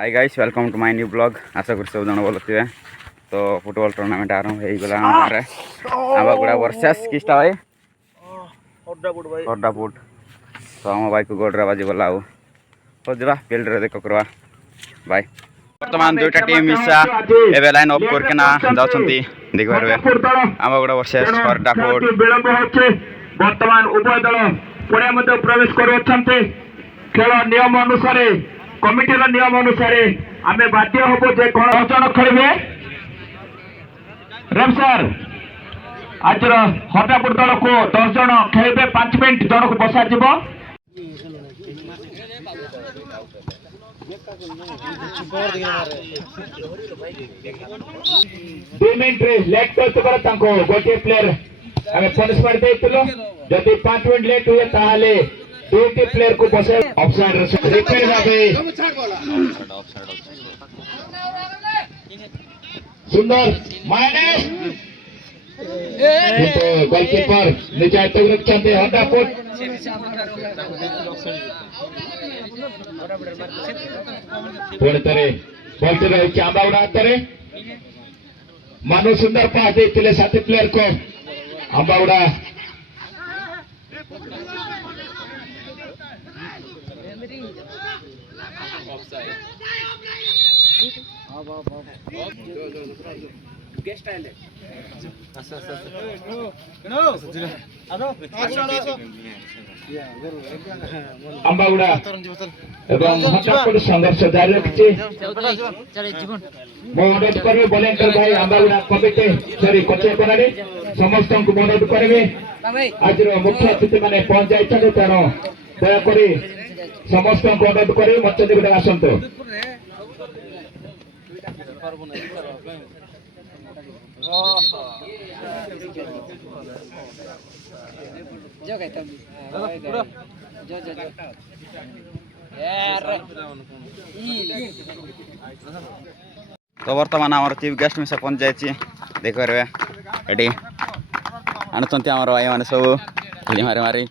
Hi guys welcome to my new blog. आशा कर सब जन भल थे। तो फुटबॉल टूर्नामेंट आरंभ हो गला आमगुड़ा वर्सेस किस्टा भाई हरडापुट। तो आम भाई को गोड्रा बाजी गला हो जा फील्ड रे देख करवा भाई। बर्तमान दुईटा टीम मिसा एबे लाइन अप करके ना जाउछंती देख पारबे आमगुड़ा वर्सेस हरडापुट। विलंब होचे वर्तमान उभय दल पुणे मध्य प्रवेश करूछंती। खेल नियम अनुसार कमिटीर नियम अनुसार आमे बाध्य हबो जे कोन 10 जन खेलिबे। रेम सर आज हरडापुट दल को 10 जन खेलिबे 5 मिनिट जन को बसा जिवो। 2 मिनिट रे लेट करते पर तांको गोटे प्लेयर आमे पनिशमेंट देइतलो। जदि 5 मिनिट लेट हुए ताहाले दुईटी प्लेयर को बसे ऑफसाइड रिपेयर भाबे सुंदर माइनस गोलकीपर निजाय तक चंदे हरडापुट पुणे तरे बोलते रहे चांबा उड़ा तरे मानो सुंदर पास देते साथी प्लेयर को आंबा उड़ा अंबागुड़ा एवं हरडापुट संघर्ष जारी रखिছে। अनुरोध करबे वॉलंटियर भाई अंबागुड़ा कमिटी सॉरी कोचे कोनारे समस्त को अनुरोध करबे आज मुख्य अतिथि माने पहुंच जाइछन तेणु दया करी समस्त को अनुरोध करी मच दिगडे आसंतो। तो बर्तमान आम चीफ गेस्ट मिसा पहुंच जाइए देख पारे ये आणुंट आम भाई मैंने सब खेली मारी मारी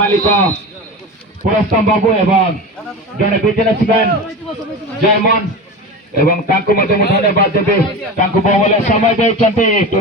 मालिक पुरस्तम बाबू एवं जड़े बिजनेसमैन जयमन एवं धन्यवाद देवे बहुल समय देते।